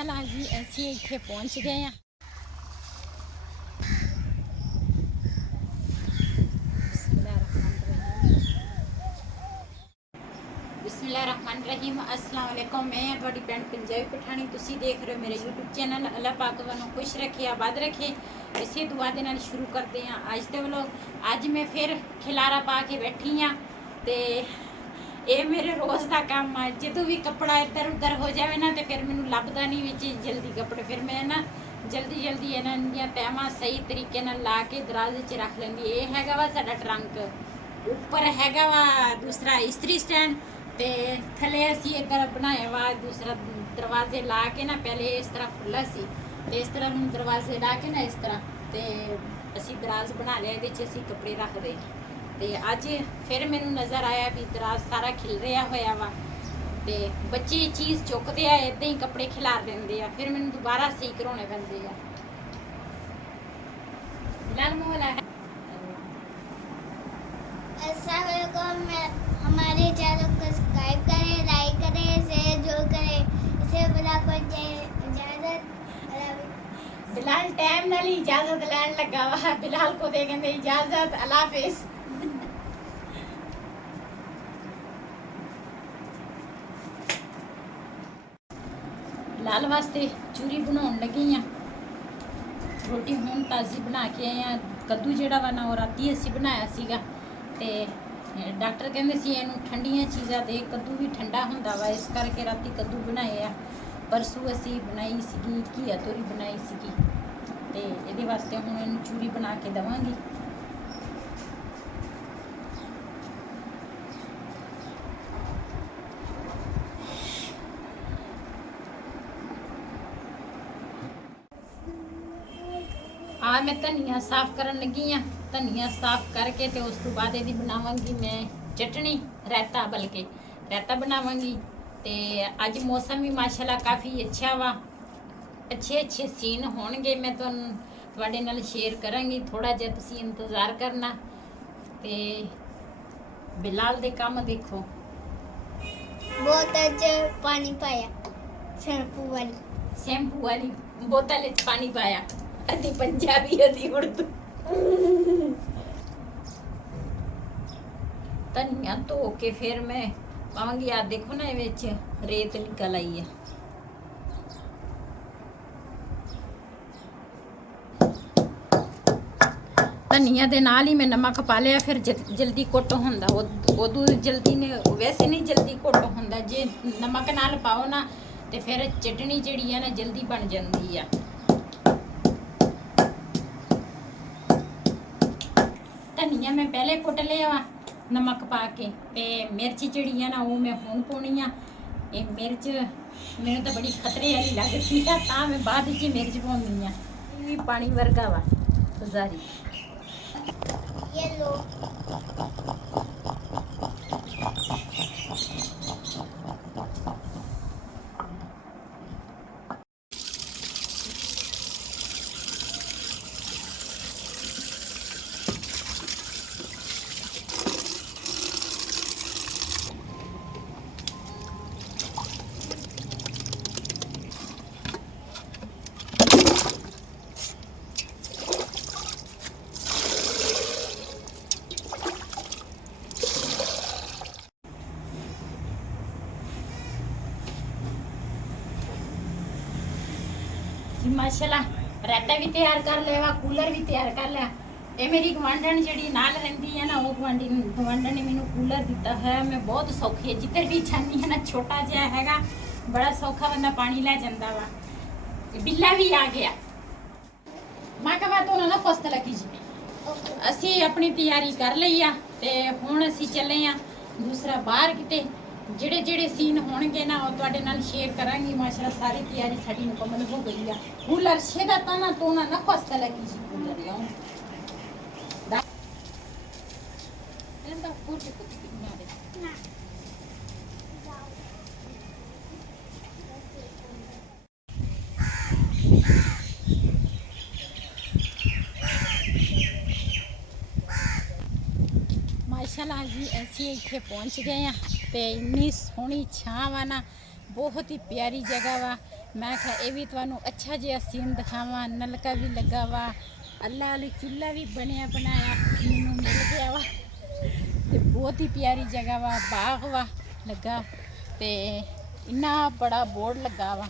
माशाल्लाह जी ਅਸੀਂ ਇੱਥੇ ਪਹੁੰਚ ਗਏ ਆ। बिस्मिल्लाहिर्रहमानिर्रहीम अस्सलाम वालेकुम। मैं ਤੁਹਾਡੀ ਭੈਣ पंजाबी पठानी। ਤੁਸੀਂ देख रहे हो मेरे यूट्यूब चैनल। अल्लाह पाक ਤੁਹਾਨੂੰ खुश रखे आबाद रखे। इसी दुआ ਦੇ ਨਾਲ शुरू करते हैं ਅੱਜ ਦੇ ਵਲੋਗ। ਅੱਜ मैं फिर खिलारा पा के बैठी हाँ ਤੇ ਇਹ ਮੇਰੇ ਰੋਜ਼ ਦਾ ਕੰਮ ਆ। ਜਦੋਂ ਵੀ ਕੱਪੜਾ ਇੱਧਰ ਉੱਧਰ ਹੋ ਜਾਵੇ ਨਾ ਤੇ ਫਿਰ ਮੈਨੂੰ ਲੱਭਦਾ ਨਹੀਂ ਵਿੱਚ ਜਲਦੀ ਕੱਪੜੇ, ਫਿਰ ਮੈਂ ਨਾ ਜਲਦੀ ਇਹਨਾਂ ਦੀਆਂ ਤੈਮਾਂ ਸਹੀ ਤਰੀਕੇ ਨਾਲ ਲਾ ਕੇ ਦਰਾਜ਼ 'ਚ ਰੱਖ ਲੈਂਦੀ। ਇਹ ਹੈਗਾ ਵਾ ਸਾਡਾ ਟਰੰਕ, ਉੱਪਰ ਹੈਗਾ ਵਾ ਦੂਸਰਾ ਇਸਤਰੀ ਸਟੈਂਡ ਤੇ ਥੱਲੇ ਅਸੀਂ ਇੱਧਰ ਬਣਾਇਆ ਵਾ ਦੂਸਰਾ ਦਰਵਾਜ਼ੇ ਲਾ ਕੇ ਨਾ। ਪਹਿਲੇ ਇਸ ਤਰ੍ਹਾਂ ਖੁੱਲਾ ਸੀ ਤੇ ਇਸ ਤਰ੍ਹਾਂ ਹੁਣ ਦਰਵਾਜ਼ੇ ਲਾ ਕੇ ਨਾ ਇਸ ਤਰ੍ਹਾਂ ਤੇ ਅਸੀਂ ਦਰਾਜ਼ ਬਣਾ ਲਿਆ। ਇਹਦੇ 'ਚ ਅਸੀਂ ਕੱਪੜੇ ਰੱਖਦੇ ਤੇ ਅੱਜ ਫਿਰ ਮੈਨੂੰ ਨਜ਼ਰ ਆਇਆ ਵੀ ਦਰਾਜ਼ ਸਾਰਾ ਖਿਲ ਰਿਹਾ ਹੋਇਆ ਵਾ ਤੇ ਬੱਚੇ ਇਹ ਚੀਜ਼ ਚੁੱਕਦੇ ਆ, ਇਦਾਂ ਹੀ ਕੱਪੜੇ ਖਿਲਾਰ ਦਿੰਦੇ ਆ, ਫਿਰ ਮੈਨੂੰ ਦੁਬਾਰਾ ਸਹੀ ਕਰਾਉਣੇ ਪੈਂਦੇ ਆ। हमारे चैनल को सब्सक्राइब करें, लाइक करें, शेयर जो करें। इसे बड़ा को इजाजत। बिलाल टाइम नाल इजाजत लैन लगा वा। बिलाल को दे कहंदे इजाजत, अल्लाह हाफिज। बिलाल वास्ते चूरी बनाउण लगी आ। रोटी हुण ताज़ी बना के आए आ। कद्दू जिहड़ा वा ना वो राती असीं बनाया सीगा ते डॉक्टर कहते सी इनू ठंडिया चीज़ा दे, कद्दू भी ठंडा हुंदा वा, इस करके राती कद्दू बनाए आ। परसों असी बनाई सीगी घिया तोरी बनाई सीगी ते इहदे वास्ते हुण इनू चूरी बना के देवांगी। आ मैं धनिया साफ करन लगी हाँ। धनिया साफ करके तो उस तो बाद यदि बनावांगी मैं चटनी, रायता, बल्कि रायता बनावांगी। ते अज मौसम भी माशाल्लाह काफ़ी अच्छा वा, अच्छे सीन होणगे। मैं तुहाडे नाल शेयर करांगी, थोड़ा जिहा तुसीं इंतज़ार करना। ते बिलाल दे काम देखो। बोतल च पानी पाया, शैम्पू वाली बोतल च पानी पाया। अधी पंजाबी अधी उर्दू। धनिया धो के फिर मैं पावांगी। आ देखो ना ये रेत निकल आई है। धनिया दे नाल ही मैं नमक पा लिया, फिर जल्दी कुट होंदा। उदू जल्दी ने वैसे नहीं जल्दी कुट होंदा, जे नमक नाल पाओ ना तो फिर चटनी जिहड़ी है ना जल्दी बन जाती है। धनिया मैं पहले कुट लिया वा नमक पा के ते मिर्च जिहड़ी है ना वो मैं हुण पाउणी आ। ये मिर्च मैनूं तो बड़ी खतरे वाली लगदी है, तां मैं बाद विच मिर्च पाउंदी आ। ये भी पानी वर्गा वा गुजारी। ये लो माशाल्लाह रायता भी तैयार कर लिया, कूलर भी तैयार कर लिया। ये मेरी गवांढन जी नाल रहिंदी है ना, वो गवांढन ने मैनू कूलर दिता है। मैं बहुत सौखी है, जिधर भी जानी है ना छोटा जिहा हैगा, बड़ा सौखा बंदा पानी लै जांदा वा। बिल्ला भी आ गया। मैं कहा तो ना फस्त लगी जी। असी अपनी तैयारी कर ली आ ते हुण असी चले आ दूसरा बाहर किते। ਜਿਹੜੇ सीन होणगे ना वो तुहाडे नाल शेयर करांगी। माशाल्लाह सारी तैयारी साडी मुकम्मल हो गई है। कूलर छेदा ताना तो ना फस्त लगी जी कूलर याओ एंदा कुछ ना दे ना माशाल्लाह जी असी इत्थे पहुंच गए हैं ते इन्नी सोहनी छां वा ना, बहुत ही प्यारी जगह वा। मैं क्या ये भी तुहानू अच्छा जिहा सीन दिखावा। नलका भी लगा वा, अल्लाह वाली चूल्हा भी बनया बनाया मैनू मिल गया वा ते बहुत ही प्यारी जगह वा, बाग वा लगा ते इन्ना बड़ा बोर्ड लगा वा।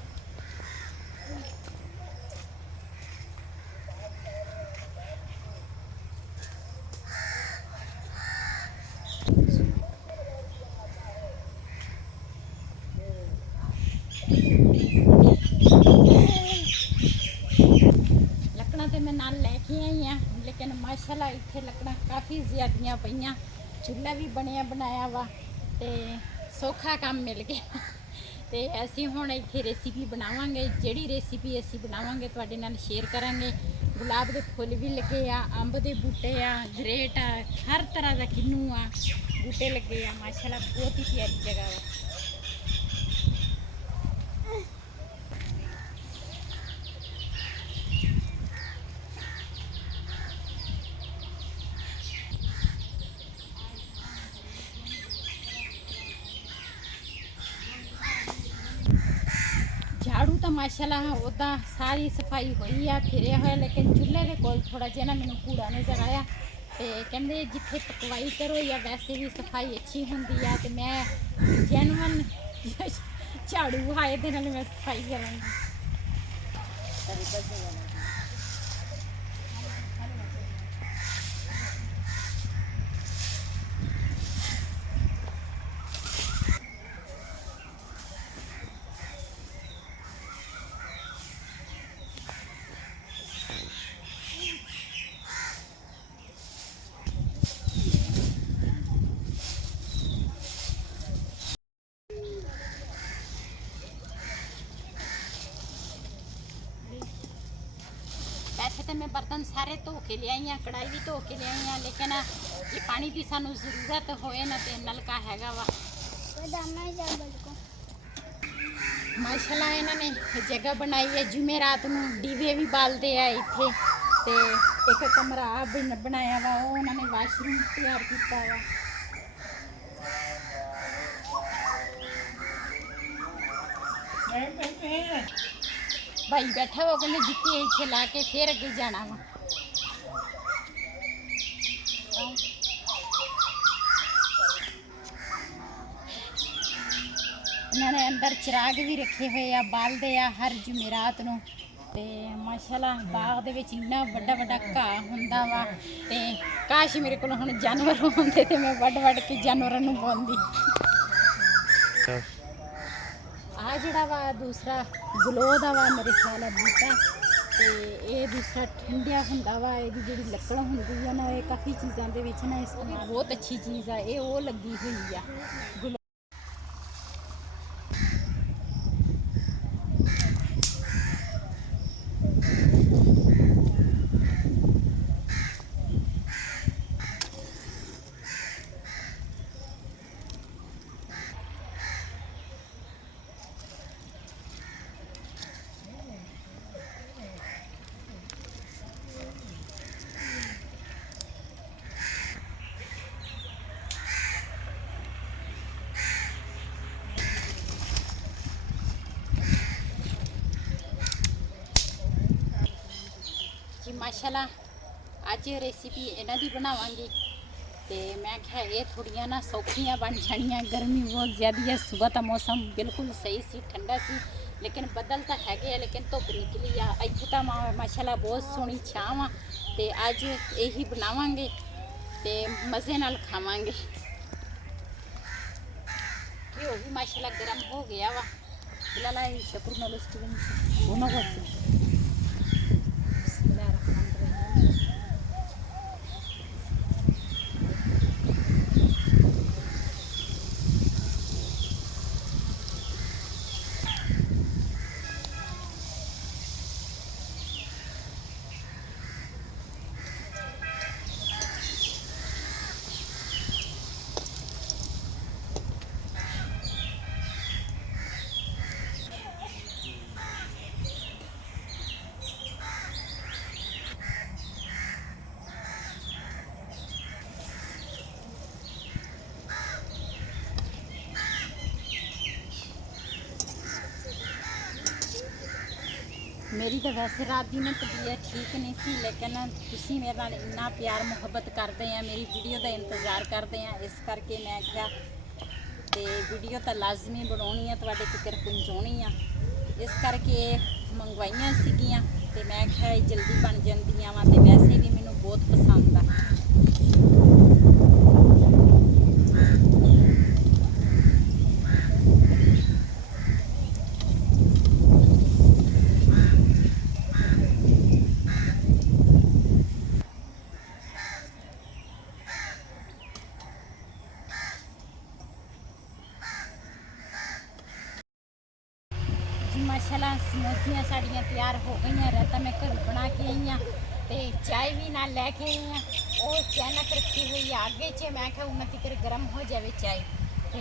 लकड़ा तो मैं नाल लैके आई हाँ, लेकिन माशाल्लाह इत्थे लकड़ा काफ़ी ज़्यादियाँ पईयां। चूल्हा भी बनया बनाया वा ते सौखा काम मिल गया ते असीं हुण इत्थे रेसिपी बनावांगे। जिहड़ी रेसिपी असीं बनावांगे तुहाडे नाल शेयर करांगे। गुलाब के फुल भी लगे आ, अंब के बूटे आ, ग्रेट आ, हर तरह का किन्नू आ बूटे लगे आ। माशाल्लाह बहुत ही प्यारी जगह वा। झाड़ू तो माशाल्लाह उदा सारी सफाई हुई आ, फिरिया होया, लेकिन चूल्हे के कोल थोड़ा जिहा ना मैनू कूड़ा नज़र आया ते कहंदे जिथे पकवाई करो या वैसे भी सफाई अच्छी होंदी आ, ते मैं जैनवन झाड़ू आए दे नाल मैं सफाई करांगी। वैसे तो मैं बर्तन सारे धो के लियाई हाँ, कढ़ाई भी धो के लियाई हाँ, लेकिन जे पानी की सानू जरूरत होए ना तो नलका हैगा वा। माशाल्लाह इन्होंने जगह बनाई है, जुमेरात नू दीवे भी बालते हैं इत्थे ते एक कमरा बनाया वा, वो उन्होंने वाशरूम तैयार किया वा। भाई बैठा वो कहते जुत्ती इत्थे ला के फिर अगे जाना वा। इन्होंने अंदर चिराग भी रखे हुए आ, बालदे आ हर जुमेरात नू ते माशाल्लाह बाग दे विच इन्ना वड्डा वड्डा घाह हुंदा वा ते काश मेरे कोल हुण जानवर होंदे ते मैं वड्ड वड्ड के जानवरां नू पाउंदी। आ जिहड़ा वा दूसरा गलो दा वा मेरे ख्याल है बूटा ते ये दूसरा ठंडिया हुंदा वा। इहदी जिहड़ी लकड़ हुंदी है ना, ये काफ़ी चीज़ां दे विच ना इस्तेमाल बहुत अच्छी चीज़ है, ये वो लगी हुई आ गलो। जी माशाल्लाह अज रेसिपी इन्हां दी बनावांगी ते मैं क्या ये थोड़ियां ना सौखियां बन जानियां। गर्मी बहुत ज़्यादा है, सुबह का मौसम बिल्कुल सही सी ठंडा सी, लेकिन बदल तो है लेकिन धुप निकली आ। इत्थे तो माशाल्लाह बहुत सोहनी छां आ ते अज यही बनावांगे ते मज़े नाल खावांगे। घ्यो भी माशाल्लाह गर्म हो गया वा। फिलहाल शकुर नाल उसको मेरी तो वैसे रात दी ना तबीयत ठीक नहीं सी, लेकिन तुसी मेरे नाल इन्ना प्यार मुहब्बत करते हैं, मेरी वीडियो का इंतज़ार करते हैं, इस करके मैं आख्या ते वीडियो तो लाजमी बनानी है, तुहाडे तक पहुँचानी आ, इस करके मंगवाइयां सीगियां ते मैं आख्या जल्दी बन जांदियां वा, ते वैसे भी मैनू बहुत पसंद आ। माशाल्लाह समोसियां साड़ियां तैयार हो गई, रायता मैं घर बना के आई हाँ, तो चाय भी ना लैके आई हाँ, और चानक रखी हुई है आगे च, मैं क्या उन्नति कर गर्म हो जाए चाय। तो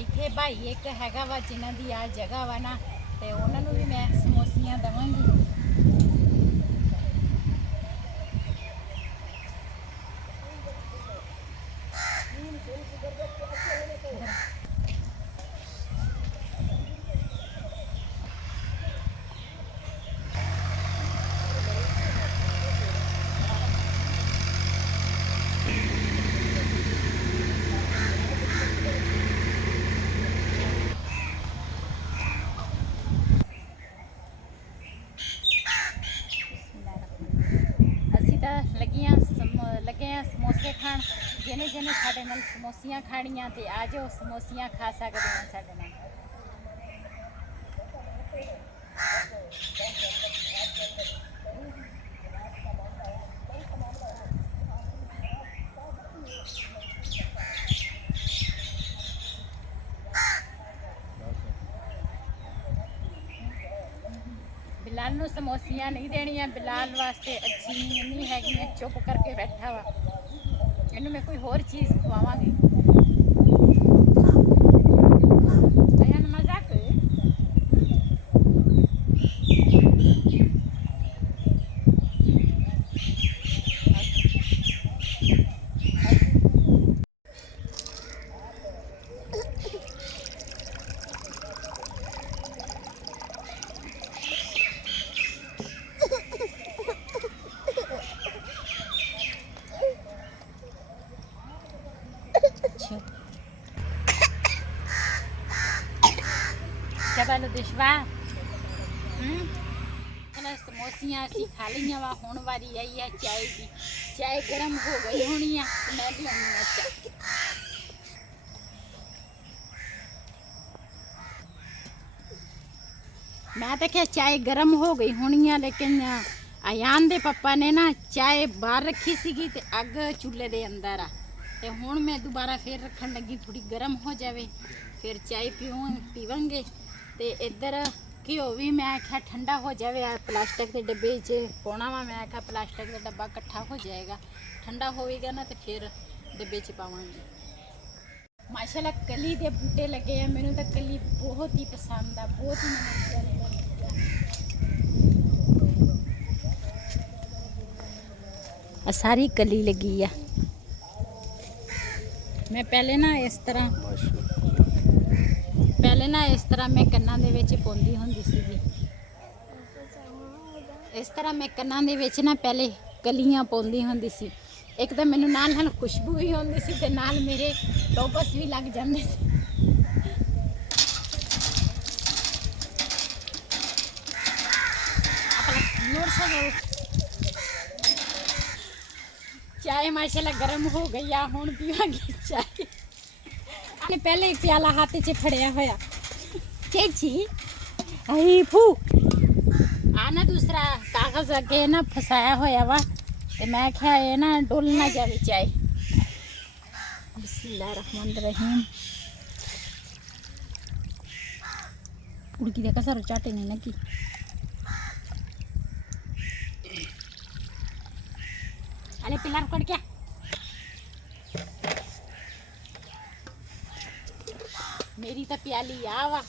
इतने भाई एक हैगा वा जिन्हों की आ जगह वा ना, तो उन्होंने भी मैं समोसियां देवांगी। लगे हैं समोसे खान, जिन्हें जिन्हें साढ़े नाल समोसियां खानियां ते आ जाओ, समोसियां खा सकते हैं साढ़े नाल। बिलाल नूं समोसियां नहीं देनियां, बिलाल वास्ते अच्छी नहीं हैगियां, चुप करके बैठा वा, इन्हूं मैं कोई होर चीज़ खवावांगी। मजाक चलो दिशवा समोसियां असी खा लिया वा, हुण वारी आई है चाय की। चाय गर्म हो गई होनी है, मैं भी आनी है चाय। मैं तो क्या चाय गर्म हो गई होनी है, लेकिन अयान दे पापा ने ना चाय बाहर रखी सीगी ते अग चूल्हे दे अंदर आ, ते हुण मैं दोबारा फिर रखन लगी, थोड़ी गर्म हो जाए फिर चाय पीवांगे। ते इधर घ्यो भी मैं आख्या ठंडा हो जाए, प्लास्टिक के डब्बे च पाना वा, मैं आख्या प्लास्टिक का डब्बा इकट्ठा हो जाएगा, ठंडा होएगा ना तो फिर डब्बे च पावांगे। माशाल्लाह कली के बूटे लगे हैं, मैनू तो कली बहुत ही पसंद आ, बहुत ही मैनू सारी कली लगी है। मैं पहले ना इस तरह मैं कन्ना दे विच पाउंदी हुंदी सीगी, इस तरह मैं कन्ना दे विच ना पहले कलियां पाउंदी हुंदी सी, एक तो मैनू नाल नाल खुशबू भी आउंदी सी ते नाल मेरे टोपस भी लग जांदे सी। चाय माशाल्लाह गर्म हो गई है, हुण पीवांगी चाय। पहले एक प्याला हाथ च फड़िया होया, चेची आई फू आना दूसरा कागज अगे ना फसाया होया वा, ते मैं क्या है ना डोल ना जावे चाय। बिस्मिल्लाहिर्रहमानिर्रहीम। उड़की देखा सारा चाटे नहीं लगी। अरे पिलर कट क्या मेरी तो प्याली आ वा,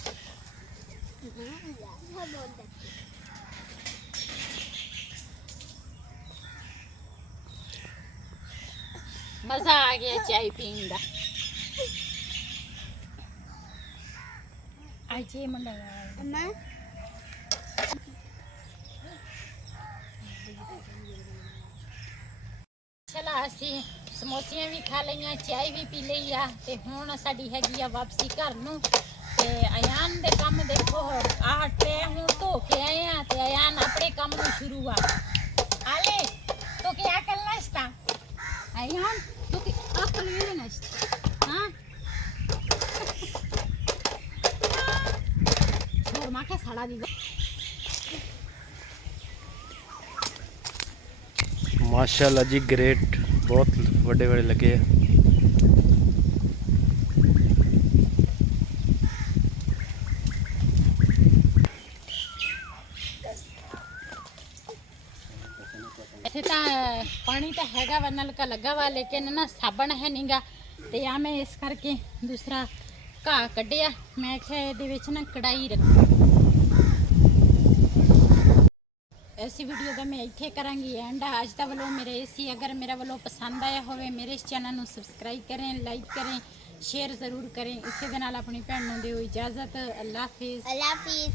मजा आ गया चाय पीने का। आज ये मंडा ਚਲਾ ਅਸੀਂ ਸਮੋਸੀਆਂ ਵੀ ਖਾ ਲਈਆਂ, ਚਾਹ ਵੀ ਪੀ ਲਈ ਆ ਤੇ ਹੁਣ ਸਾਡੀ ਹੈਗੀ ਆ ਵਾਪਸੀ ਘਰ ਨੂੰ। ਤੇ ਅਯਾਨ ਦੇ ਕੰਮ ਦੇਖੋ, ਆਹ ਟਰੇ ਹੁਣ ਧੋ ਕੇ ਆਏ ਆ ਤੇ ਅਯਾਨ ਆਪਣੇ ਕੰਮ ਨੂੰ ਸ਼ੁਰੂ ਆ। आले तो क्या करना इसका अयान तो अकल ये ना हाँ और माँ के साड़ा दी माशाल्लाह जी, ग्रेट, बहुत बड़े बड़े लगे हैं। ऐसे तो पानी तो हैगा वा, नलका लगा वा, लेकिन ना साबन है नहींगा। तो आ मैं इस करके दूसरा घाह कढ़िया, मैं आख्या इहदे विच ना कढ़ाई रख। ऐसी वीडियो का मैं इत्थे करांगी एंड। अज दा वालों मेरे इसी, अगर मेरा वालों पसंद आया होवे मेरे इस चैनल नूं सबसक्राइब करें, लाइक करें, शेयर ज़रूर करें। इसी दे नाल अपनी भैन नूं दिओ इजाज़त। अल्लाह हाफिज़। अल्लाह हाफिज़।